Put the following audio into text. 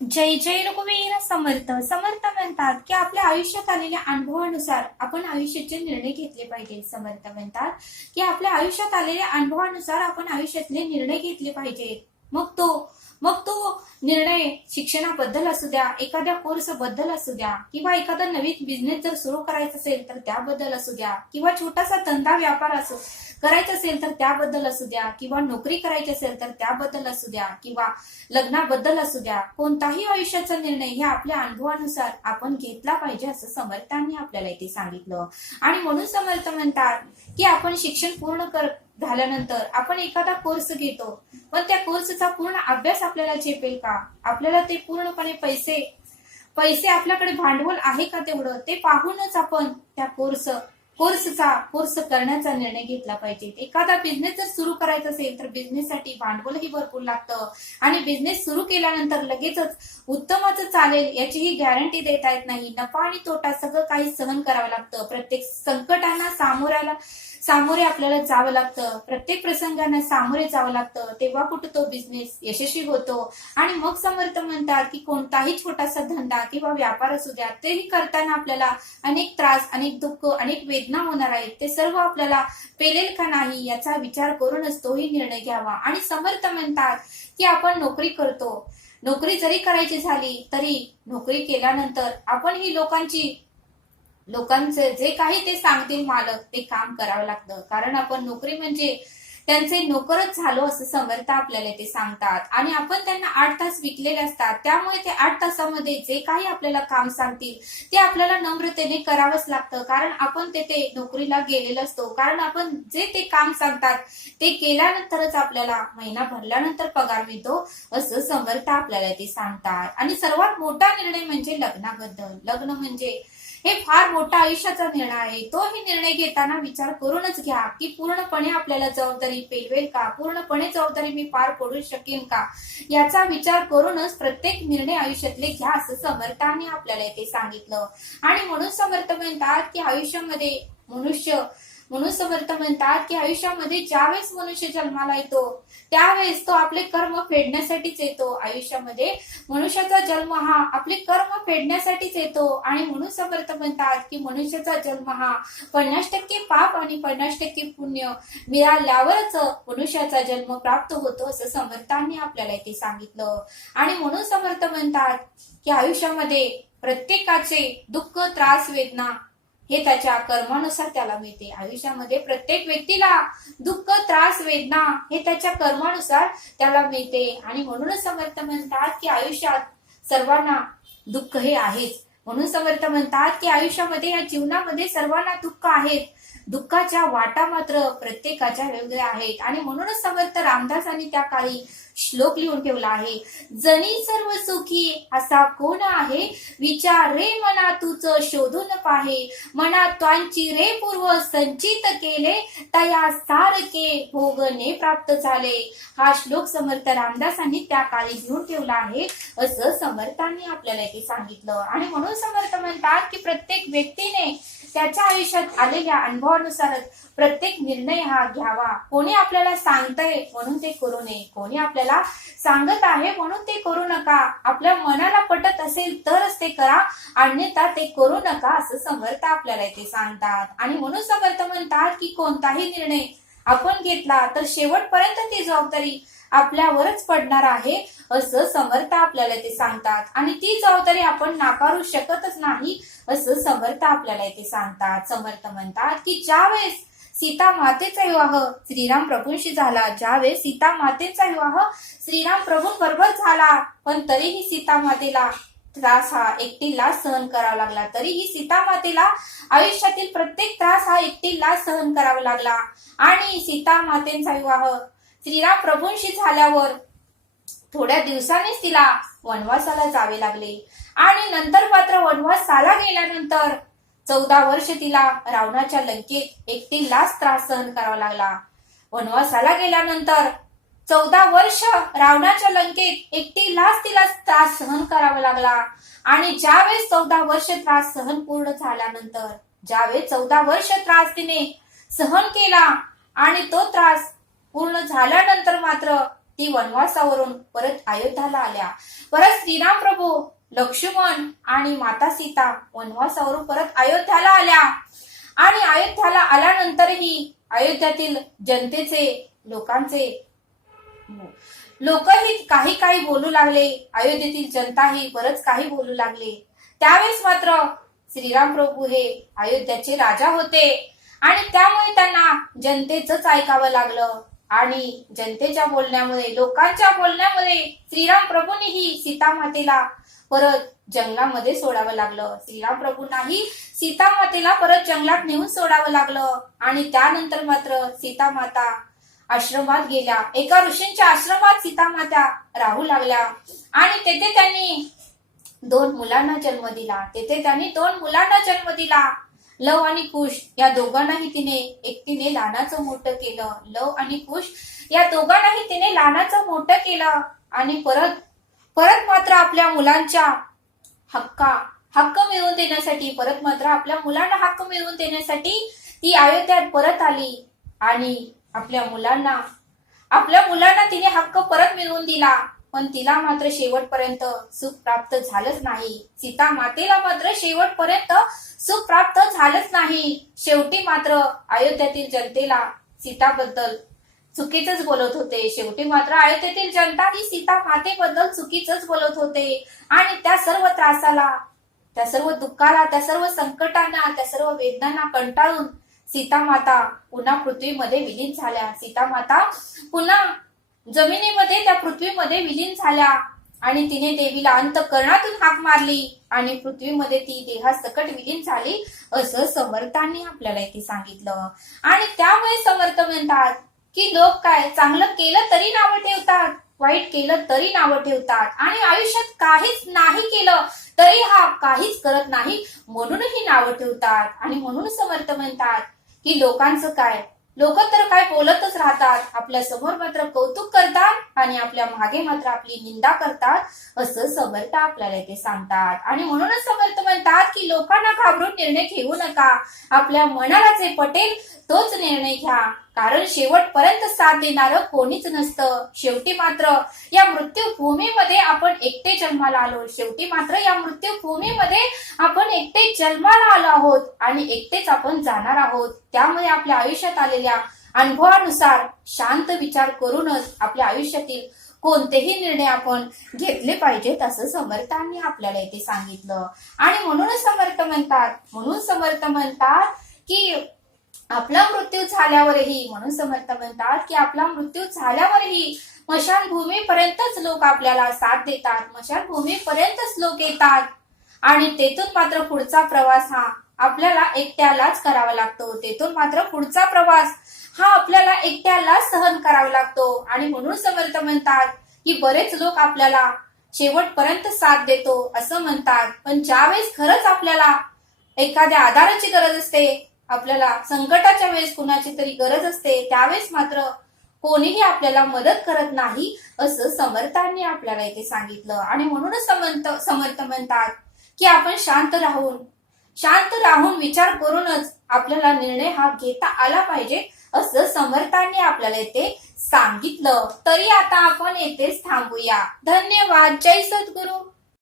जय जय रघुवीर समर्थ. समर्थ म्हणतात की आपल्या आयुष्यात आलेल्या अनुभवानुसार आपण आयुष्याचे निर्णय घेतले पाहिजे. समर्थ म्हणतात की आपल्या आयुष्यात आलेल्या अनुभवानुसार आपण आयुष्यातले निर्णय घेतले पाहिजेत मग तो मग तो निर्णय शिक्षणाबद्दल असू द्या एखाद्या कोर्सबद्दल असू द्या किंवा एखादा नवीन बिझनेस जर सुरू करायचा असेल तर त्याबद्दल असू द्या किंवा छोटासा धंदा व्यापार असो करायचा असेल तर त्याबद्दल असू द्या किंवा नोकरी करायची असेल तर त्याबद्दल असू द्या किंवा लग्नाबद्दल असू द्या कोणताही आयुष्याचा निर्णय हे आपल्या अनुभवानुसार आपण घेतला पाहिजे असं समर्थांनी आपल्याला इथे सांगितलं. आणि म्हणून समर्थ म्हणतात की आपण शिक्षण पूर्ण कर झाल्यानंतर आपण एखादा कोर्स घेतो पण त्या कोर्सचा पूर्ण अभ्यास आपल्याला झेपेल का? आपल्याला ते पूर्णपणे पैसे पैसे आपल्याकडे भांडवल आहे का तेवढं ते पाहूनच आपण त्या कोर्स कोर्सचा कोर्स करण्याचा निर्णय घेतला पाहिजे. एखादा बिझनेस जर सुरू करायचा असेल तर बिझनेससाठी भांडवलही भरपूर लागतं. आणि बिझनेस सुरू केल्यानंतर लगेचच उत्तमच चालेल याचीही गॅरंटी देता येत नाही. नफा आणि तोटा सगळं काही सहन करावं लागतं. प्रत्येक संकटांना सामोऱ्याला सामोरे आपल्याला जावं लागतं. प्रत्येक प्रसंगांना सामोरे जावं लागतं. तेव्हा कुठं तो बिझनेस यशस्वी होतो? आणि मग समर्थ म्हणतात की कोणताही छोटासा धंदा किंवा व्यापार असू द्या तेही करताना आपल्याला अनेक त्रास अनेक दुःख अनेक वेदना होणार आहेत. ते सर्व आपल्याला पेलेल का नाही याचा विचार करूनच तोही निर्णय घ्यावा. आणि समर्थ म्हणतात की आपण नोकरी करतो. नोकरी जरी करायची झाली तरी नोकरी केल्यानंतर आपण ही लोकांची लोकांचे जे काही ते सांगतील मालक ते काम करावं लागतं. कारण आपण नोकरी म्हणजे त्यांचे नोकरच झालो असं समर्थ आपल्याला ते सांगतात. आणि आपण त्यांना आठ तास विकलेले असतात. त्यामुळे ते आठ तासामध्ये जे काही आपल्याला काम सांगतील ते आपल्याला नम्रतेने करावंच लागतं. कारण आपण तेथे नोकरीला गेलेलो असतो. कारण आपण जे ते काम सांगतात ते केल्यानंतरच आपल्याला महिना भरल्यानंतर पगार मिळतो असं समर्थ आपल्याला ते सांगतात. आणि सर्वात मोठा निर्णय म्हणजे लग्नाबद्दल. लग्न म्हणजे हे फार मोठा आयुष्याचा निर्णय आहे. तो ही निर्णय घेताना विचार करूनच घ्या की पूर्णपणे आपल्याला जबाबदारी पेलवेल का? पूर्णपणे जबाबदारी मी पार पडू शकेन का? याचा विचार करूनच प्रत्येक निर्णय आयुष्यातले घ्या असं समर्थांनी आपल्याला ते सांगितलं. आणि म्हणून समर्थ म्हणतात की आयुष्यामध्ये मनुष्य म्हणून समर्थ म्हणतात की आयुष्यामध्ये ज्यावेळेस मनुष्य जन्माला येतो त्यावेळेस तो आपले कर्म फेडण्यासाठीच येतो. आयुष्यामध्ये मनुष्याचा जन्म हा आपले कर्म फेडण्यासाठीच येतो. आणि म्हणून समर्थ म्हणतात की मनुष्याचा जन्म हा पन्नास टक्के पाप आणि पन्नास टक्के पुण्य मिळाल्यावरच मनुष्याचा जन्म प्राप्त होतो असं समर्थांनी आपल्याला इथे सांगितलं. आणि म्हणून समर्थ म्हणतात की आयुष्यामध्ये प्रत्येकाचे दुःख त्रास वेदना हे त्याच्या कर्मानुसार त्याला मिळते. आयुष्यामध्ये प्रत्येक व्यक्तीला दुःख त्रास वेदना हे त्याच्या कर्मानुसार त्याला मिळते. आणि म्हणूनच समर्थ म्हणतात की आयुष्यात सर्वांना दुःख हे आहेच. म्हणून समर्थ म्हणतात की आयुष्यामध्ये या जीवनामध्ये सर्वांना दुःख आहेत. दुःखाच्या वाटा मात्र प्रत्येकाच्या वेगळ्या आहेत. आणि म्हणूनच समर्थ रामदासांनी त्या काळी श्लोक लिहून ठेवला आहे. जनी सर्व सुखी असा कोण आहे? विचार रे मना तुच शोधून पाहे. मना त्वांची रे पूर्व संचित केले. तया सारखे भोगने प्राप्त झाले. हा श्लोक समर्थ रामदासांनी त्या काळी घेऊन ठेवला आहे. असं समर्थांनी आपल्याला इथे सांगितलं. आणि म्हणून समर्थ म्हणतात की प्रत्येक व्यक्तीने त्याच्या आयुष्यात आलेल्या अनुभवानुसारच प्रत्येक निर्णय हा घ्यावा. कोणी आपल्याला सांगतंय म्हणून ते करू नये. कोणी आपल्याला सांगत आहे म्हणून ते करू नका. आपल्या मनाला पटत असेल तरच ते करा. अन्यथा ते करू नका असं समर्थ आपल्याला इथे सांगतात. आणि म्हणून समर्थ म्हणतात की कोणताही निर्णय आपण घेतला तर शेवटपर्यंत ती जबाबदारी आपल्यावरच पडणार आहे असं समर्थ आपल्याला ते सांगतात. आणि ती जबाबदारी आपण नाकारू शकतच नाही असं समर्थ आपल्याला इथे सांगतात. समर्थ म्हणतात की ज्यावेळेस सीता मातेचा विवाह श्रीराम प्रभूंशी झाला ज्यावेळेस सीता मातेचा विवाह श्रीराम प्रभू बरोबर झाला पण तरीही सीता मातेला त्रास हा एकटीला सहन करावा लागला. तरीही सीता मातेला आयुष्यातील प्रत्येक त्रास हा एकटीला सहन करावा लागला. आणि सीता मातेचा विवाह श्रीराम प्रभूंशी झाल्यावर थोड्या दिवसांनीच तिला वनवासाला जावे लागले. आणि नंतर मात्र वनवासाला गेल्यानंतर चौदा वर्ष तिला रावणाच्या लंकेत एकटीलाच त्रास सहन करावा लागला. वनवासाला गेल्यानंतर चौदा वर्ष रावणाच्या लंकेत एकटीलाच तिला त्रास सहन करावा लागला. आणि ज्यावेळेस चौदा वर्ष त्रास सहन पूर्ण झाल्यानंतर ज्यावेळेस चौदा वर्ष त्रास तिने सहन केला आणि तो त्रास पूर्ण झाल्यानंतर मात्र ती वनवासावरून परत अयोध्याला आल्या. परत श्रीराम प्रभू लक्ष्मण आणि माता सीता वनवासावरून परत अयोध्याला आल्या. आणि अयोध्याला आल्यानंतरही अयोध्यातील जनतेचे लोकांचे लोकही काही काही बोलू लागले. अयोध्येतील जनताही बरंच काही बोलू लागले. त्यावेळेस मात्र श्रीराम प्रभू हे अयोध्याचे राजा होते. आणि त्यामुळे त्यांना जनतेच ऐकावं लागलं. आणि जनतेच्या बोलण्यामध्ये लोकांच्या बोलण्यामध्ये श्रीराम प्रभूंनीही सीता मातेला परत जंगलामध्ये सोडावं लागलं. श्रीराम प्रभूंनाही सीता मातेला परत जंगलात नेऊन सोडावं लागलं. आणि त्यानंतर मात्र सीता माता आश्रमात गेल्या. एका ऋषींच्या आश्रमात सीता माता राहू लागल्या. आणि तेथे त्यांनी दोन मुलांना जन्म दिला. तेथे त्यांनी दोन मुलांना जन्म दिला. लव आणि कुश या दोघांनाही तिने एकटीने लहानाचं मोठं केलं. लव आणि कुश या दोघांनाही तिने लहानाचं मोठं केलं. आणि परत परत मात्र आपल्या मुलांच्या हक्का हक्क मिळवून देण्यासाठी परत मात्र आपल्या मुलांना हक्क मिळवून देण्यासाठी ती अयोध्यात परत आली. आणि आपल्या मुलांना आपल्या मुलांना तिने हक्क परत मिळवून दिला. पण तिला मात्र शेवटपर्यंत सुख प्राप्त झालंच नाही. सीता मातेला मात्र शेवटपर्यंत सुख प्राप्त झालंच नाही. शेवटी मात्र अयोध्यातील जनतेला सीताबद्दल चुकीच बोलत होते. शेवटी मात्र अयोध्येतील जनता ही सीता मातेबद्दल चुकीच बोलत होते. आणि त्या सर्व त्रासाला त्या सर्व दुःखाला त्या सर्व संकटांना त्या सर्व वेदनांना कंटाळून सीता माता पुन्हा पृथ्वीमध्ये विलीन झाल्या. सीता माता पुन्हा जमिनीमध्ये त्या पृथ्वीमध्ये विलीन झाल्या आणि तिने देवीला अंतकरणातून हाक मारली आणि पृथ्वीमध्ये ती देहासकट विलीन झाली असं समर्थांनी आपल्याला इथे सांगितलं. आणि त्यामुळे समर्थ म्हणतात की लोक काय चांगलं केलं तरी नावं ठेवतात वाईट केलं तरी नावं ठेवतात आणि आयुष्यात काहीच नाही केलं तरी हा काहीच करत नाही म्हणूनही नावं ठेवतात. आणि म्हणून समर्थ म्हणतात की लोकांचं काय? लोक तर काय बोलतच राहतात आपल्यासमोर मात्र कौतुक करतात आणि आपल्या मागे मात्र आपली निंदा करतात असं समर्थ आपल्याला इथे सांगतात. आणि म्हणूनच समर्थ म्हणतात की लोकांना घाबरून निर्णय घेऊ नका. आपल्या मनाला जे पटेल तोच निर्णय घ्या. कारण शेवटपर्यंत साथ देणारं कोणीच नसतं. शेवटी मात्र या मृत्यू भूमीमध्ये आपण एकटे जन्माला आलो. शेवटी मात्र या मृत्यू भूमीमध्ये आपण एकटे जन्माला आलो आहोत आणि एकटेच आपण जाणार आहोत. त्यामुळे आपल्या आयुष्यात आलेल्या अनुभवानुसार शांत विचार करूनच आपल्या आयुष्यातील कोणतेही निर्णय आपण घेतले पाहिजेत असं समर्थांनी आपल्याला इथे सांगितलं. आणि म्हणूनच समर्थ म्हणतात म्हणून समर्थ म्हणतात की आपला मृत्यू झाल्यावरही म्हणून समर्थ म्हणतात की आपला मृत्यू झाल्यावरही मशानभूमीपर्यंतच लोक आपल्याला साथ देतात. मशानभूमीपर्यंतच लोक येतात. आणि तेथून मात्र पुढचा प्रवास हा आपल्याला एकट्यालाच करावा लागतो. तेथून मात्र पुढचा प्रवास हा आपल्याला एकट्यालाच सहन करावा लागतो. आणि म्हणून समर्थ म्हणतात की बरेच लोक आपल्याला शेवटपर्यंत साथ देतो असं म्हणतात. पण ज्यावेळेस खरंच आपल्याला एखाद्या आधाराची गरज असते आपल्याला संकटाच्या वेळेस कुणाची तरी गरज असते त्यावेळेस मात्र कोणीही आपल्याला मदत करत नाही असं समर्थांनी आपल्याला इथे सांगितलं. आणि म्हणूनच समर्थ समर्थ म्हणतात की आपण शांत राहून शांत राहून विचार करूनच आपल्याला निर्णय हा घेता आला पाहिजे असं समर्थांनी आपल्याला इथे सांगितलं. तरी आता आपण येथेच थांबूया. धन्यवाद. जय सद्गुरू.